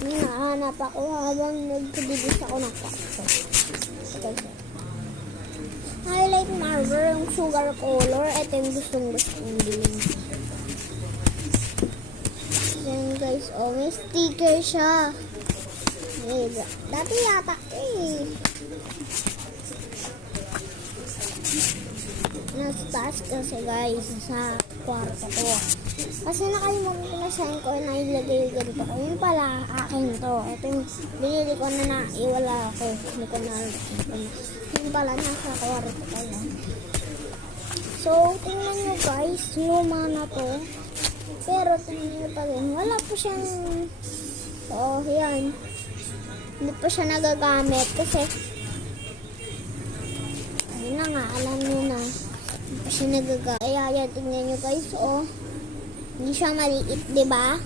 Hinahanap ako habang nagbibis ako ng kakto. Highlight marker, yung sugar color. Ito yung gustong-gusto kong bilhin. Then guys, oh, may sticker siya. Dati yata nasa taas kasi guys, sa kwarto ko. Kasi nakalimutan ko na saan ko na ilagay yung ganito ko. Yun pala, akin to. Ito yung binili ko na naiwala ako. Hindi ko na alam. Yun pala, nasa kwarto ko lang. So, tingnan nyo guys, luma na to. Pero tingnan nyo pa rin, wala po siyang, oh, yan. Hindi pa siya nagagamit kasi, ayun na nga, alam nyo na. Hindi pa siya nagagamit. Kaya yan, tingnan nyo guys, oh. Hindi siya maliit, diba?